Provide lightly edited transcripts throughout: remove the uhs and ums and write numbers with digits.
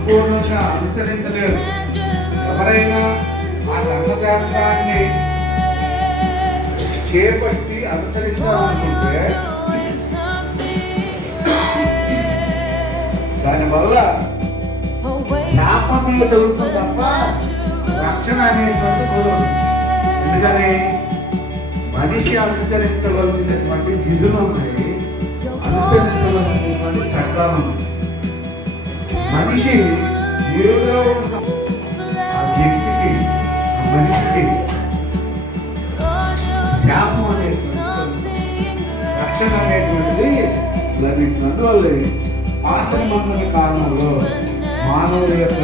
సంపూర్ణంగా అనుసరించలేరు. ఎవరైనా ఆ ధర్మశాస్త్రాన్ని చేపట్టి అనుసరించాలనుకుంటే దానివల్ల శాపమే దొరుకుతుంది తప్ప రక్షణ అనేటువంటి కుదరదు. ఎందుకని మనిషి అనుసరించవలసినటువంటి విధులు ఉన్నాయి, అనుసరించవలసినటువంటి చట్టాలు ఉన్నాయి. మనిషి ఏదో ఆ వ్యక్తికి ఆ మనిషికి శాపం అనేటువంటి రక్షణ అనేటువంటిది లభించినందువల్ల ఆశ్రమంలోని కారణంలో మానవుల యొక్క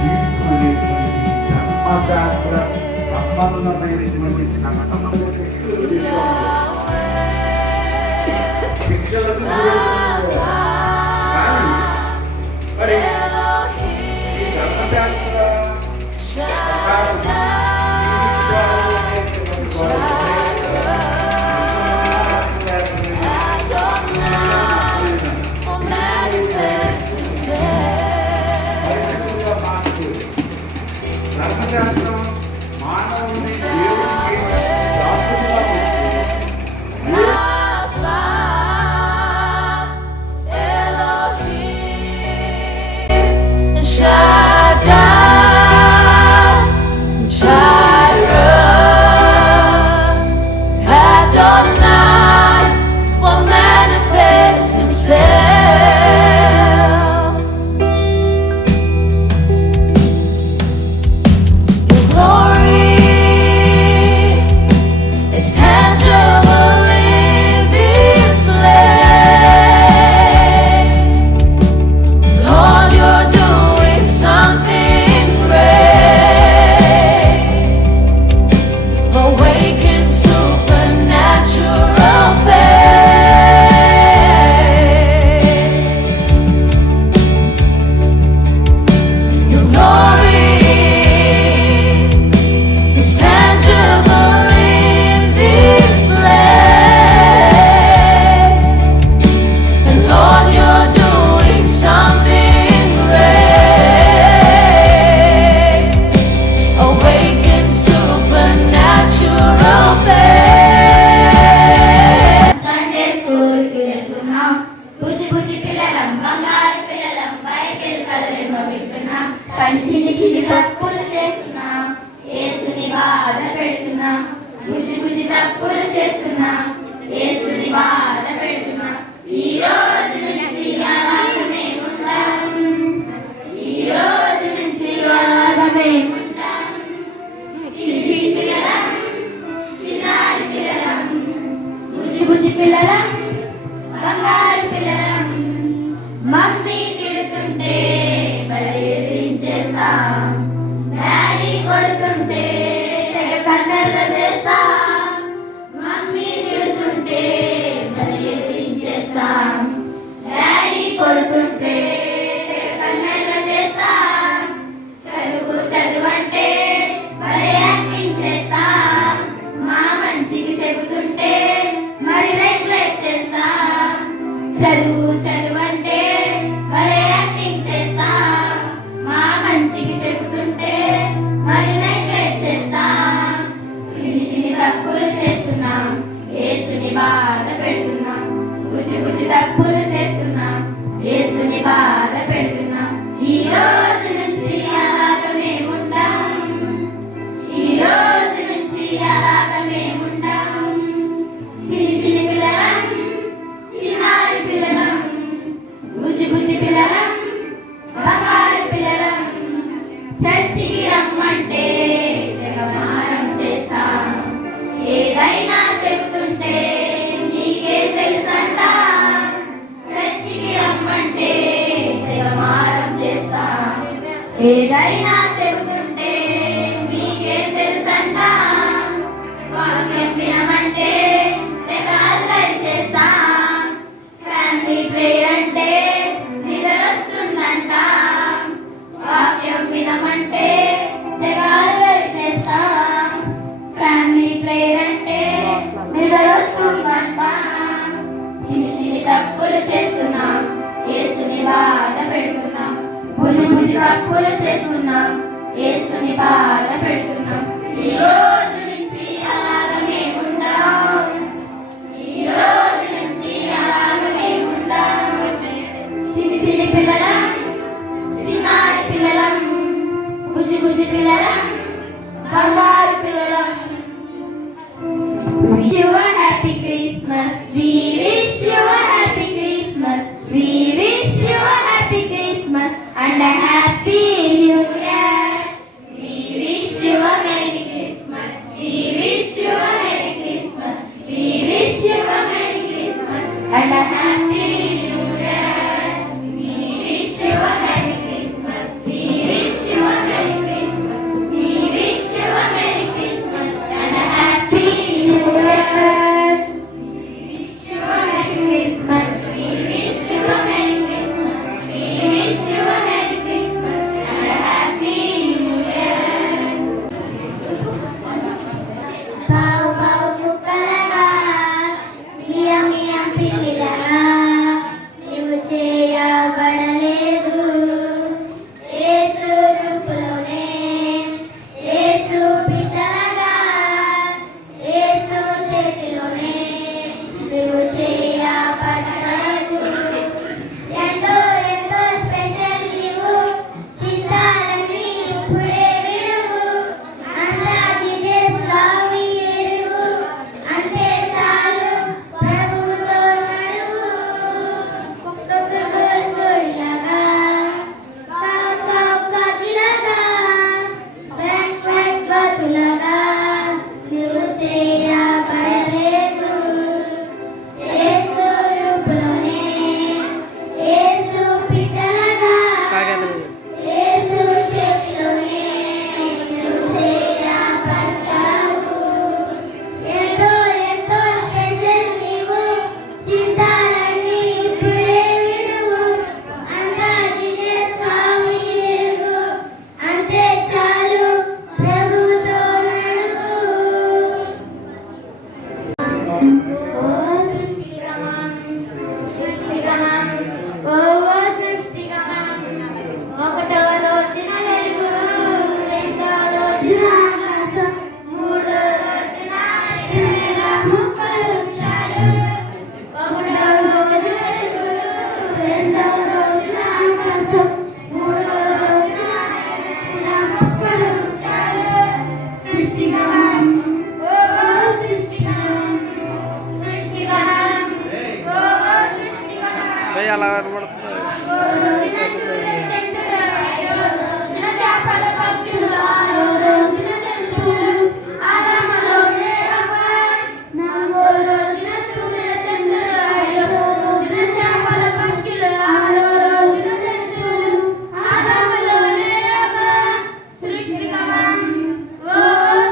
జీవితం అనేటువంటి ధర్మశాస్త్ర సంపన్నమైనటువంటి శిక్షలకు మరి ధర్మశాస్త్ర ధర్మశాస్త్రం మానవుని చిన్ని చిన్ని తప్పులు చేస్తున్నా, యేసుని బాధ పెడుతున్నా. బుజ్జి బుజ్జి తప్పులు చేస్తున్నా, యేసుని బాధ పెడుతున్నా. ఈ రోజు నుంచి అలాగమే ఉంటాం, ఈ రోజు నుంచి అలాగమే ఉంటాం. చిన్ని చిన్ని పిల్లలం, చిన్నారి పిల్లలం, బుజ్జి బుజ్జి పిల్లలం, బంగారు పిల్లలం. మమ్మీ తిడుతుంటే ఎదిరించేస్తాం, డాడీ కొడుతుంటే తెగ కన్నెర్ర చేస్తాం. మమ్మీ తిడుతుంటే మరి ఎదిరించేస్తాం, డాడీ కొడుతుంటే తెగ కన్నెర్ర చేస్తాం. చదువు చదువంటే మరి యాక్టింగ్ చేస్తాం, మా మంచికి చెబుతుంటే మరి నెగ్లెక్ట్ చేస్తాం. చదువు చదువంటే మరి యాక్టింగ్ చేస్తాం, మా మంచికి చెబుతుంటే మరి నెగ్లెక్ట్ చేస్తాం. చిన్ని చిన్ని తప్పులు చేస్తున్నాం, యేసుని బాధ పెడుతున్నాం. బుజ్జి బుజ్జి తప్పులు చేస్తున్నాం, యేసుని బాధ పెడుతున్నాం. ఈ రోజు నుంచి అలాగ మేముంటాం, ఈ రోజు నుంచి అలాగ మేముంటాం. చిన్ని చిన్ని పిల్లలం, చిన్నారి పిల్లలం, బుజ్జి బుజ్జి పిల్లలం, బంగారు పిల్లలం. చర్చికి రమ్మంటే తెగమారం చేస్తాం, ఏదైనా చెబుతుంటే నీకేం తెలుసంట. చర్చికి రమ్మంటే తెగమారం చేస్తాం, ఏదైనా చెబుతుంటే నీకేం తెలుసంట. వాక్యం వినమంటే తెగ అల్లరి చేస్తాం, ఫ్యామిలీ ప్రేయర్ అంటే నిద్రొస్తుందంట. వాక్యం వినమంటే తెగ అల్లరి చేస్తాం, ఫ్యామిలీ ప్రేయర్ అంటే నిద్రొస్తుందంట. చిన్ని చిన్ని తప్పులు చేస్తున్నాం, యేసుని బాధ పెడుతున్నాం. బుజ్జి తప్పులు చేస్తున్నాం, యేసుని బాధ పెడుతున్నాం. ఈ రోజు నుంచి అలాగ మేముండాం, ఈ రోజు నుంచి అలాగ మేముండాం. చిన్ని చిన్ని పిల్లలం, చిన్నారి పిల్లలం, బుజ్జి బుజ్జి పిల్లలం, బంగారు పిల్లలం. Wish you a happy Christmas. We wish you a happy Christmas. We wish you a happy Christmas and a happy New Year. We wish you a Merry Christmas. We wish you a Merry Christmas. We wish you a Merry Christmas and a happy New Year. We wish you a Merry Christmas. We wish you a Merry Christmas. We wish you a Merry Christmas and a happy New Year. We wish you a Merry Christmas. We wish you a Merry Christmas. We wish you a Merry Christmas and a happy New Year. Pau pau kukkalaga, miyam miyam pillilaga, నీవు చేయబడలేదు యేసు రూపులోనే, యేసు బిడ్డలగా, యేసు చేతిలోనే నీవు చేయబడలేదు. ఎంతో ఎంతో special నీవు, చింతాలన్నీ ఇప్పుడే విడువు. అంతా జీసస్ లవ్ యూ, అంతే చాలు ప్రభువుతో నడువు. కుక్కకుక్కలాగా, కాకిలాగా, బ్యాక్ బ్యాక్ బతులాగా నీవు చేయబడలేదు యేసు రూపులోనే, యేసు బిడ్డలగా, యేసు చేతిలోనే నీవు చేయబడతావు. ఎంతో ఎంతో స్పెషల్ నీవు, చింతాలన్నీ ఇప్పుడే విడువు. అంతా జీసస్ లవ్ యూ, అంతే చాలు ప్రభువుతో నడువు. ఓ సృష్టికర్త, సృష్టికర్త, ఓ సృష్టికర్త. ఒకటో రోజున వెలుగు, రెండో రోజున ఆకాశం, మూడో రోజున నెల మొక్కలు వృక్షాలు. ఒకటో రోజున వెలుగు, రెండో రోజున ఆకాశం, మూడో రోజున నెల మొక్కలు వృక్షాలు. సృష్టికర్త, ఓ సృష్టికర్త, సృష్టికర్త, ఓ సృష్టికర్త. అలా కనబడుతుంది. ఓ రోజున సూర్యచంద్రుడు, ఐదో రోజున చేపల పక్షులు, ఆరో రోజున జంతువులు, ఆదాములోనే అవ్వ. నాలుగో రోజున సూర్యచంద్రుడు, ఐదో రోజున చేపల పక్షులు, ఆరో రోజున జంతువులు, ఆదాములోనే అవ్వ. సృష్టికర్త, ఓ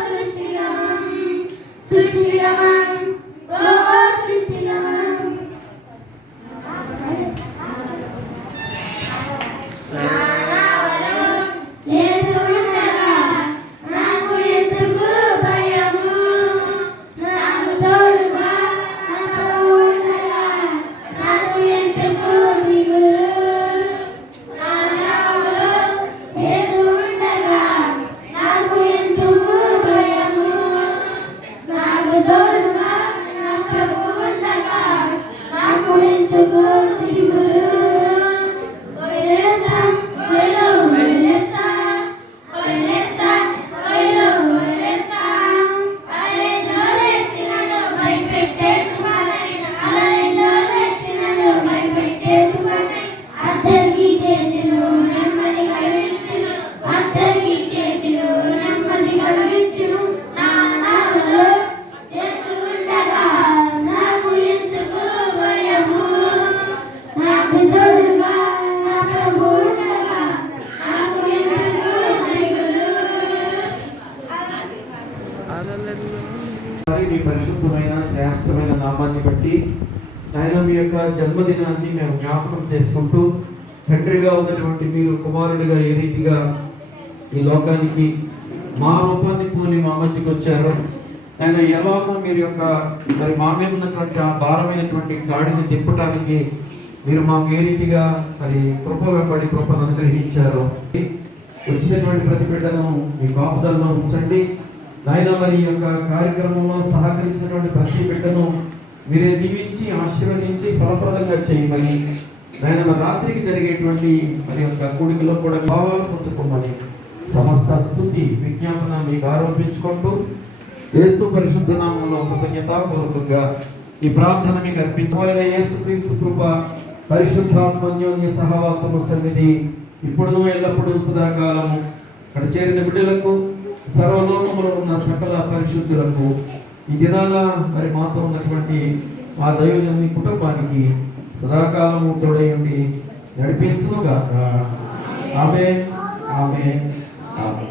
సృష్టికర్త, సృష్టికర్త, ఓ సృష్టికర్త. యేసు ఉండగా నాకు ఎందుకు భయము, నాకు తోడుగా నా ప్రభువు ఉండగా నాకు ఎందుకు దిగులు. నా నావలో యేసు ఉండగా నాకు ఎందుకు భయము, నాకు తోడుగా నా ప్రభువు ఉండగా నాకు ఎందుకు దిగులు. నాకు ఎందుకు భయము, నాకు తోడుగా నా ప్రభువు ఉండగా నాకు ఎందుకు దిగులు. మీ పరిశుద్ధమైన శ్రేష్టమైన నామాన్ని బట్టి ఆయన మీ యొక్క జన్మదినాన్ని మేము జ్ఞాపకం చేసుకుంటూ, తండ్రిగా ఉన్నటువంటి మీరు కుమారుడిగా ఏ రీతిగా ఈ లోకానికి మా రూపాన్ని పోలి మా మధ్యకి వచ్చారు. ఆయన ఎలాగో మీరు యొక్క మరి మా మీద ఉన్నటువంటి ఆ భారమైనటువంటి గాడిని తిప్పడానికి మీరు మాకు ఏ రీతిగా మరి కృప వెంబడి కృపను అనుగ్రహించారో వచ్చినటువంటి ప్రతి బిడ్డను మీ కాపుదలలో ఉంచండి నాయన. మరి ఈ యొక్క కార్యక్రమంలో సహకరించినటువంటి ప్రతి బిడ్డను మీరే దీవించి ఆశీర్వదించి ఫలప్రదంగా చేయమని నాయన. మరి రాత్రికి జరిగేటువంటి మరి యొక్క కూడికలో కూడా భావాలు పొందుకోమని సమస్త స్తుతి విజ్ఞాపన మీకు ఆరోపించుకుంటూ యేసు పరిశుద్ధ నామములో కృతజ్ఞతాపూర్వకంగా ఈ ప్రార్థన మీకు అర్పించుకోవాలి. యేసుక్రీస్తు కృప పరిశుద్ధాత్మ అన్యోన్య సహవాసము సన్నిధి ఇప్పుడును ఎల్లప్పుడూ సదాకాలము అక్కడ చేరిన బిడ్డలకు సర్వలోకములో ఉన్న సకల పరిశుద్ధులకు ఈ దినాన మరి మాతో ఉన్నటువంటి మా దైవజనుని కుటుంబానికి సదాకాలము తోడై ఉండి నడిపించునుగాక. ఆమేన్ ఆమేన్ ఆమేన్.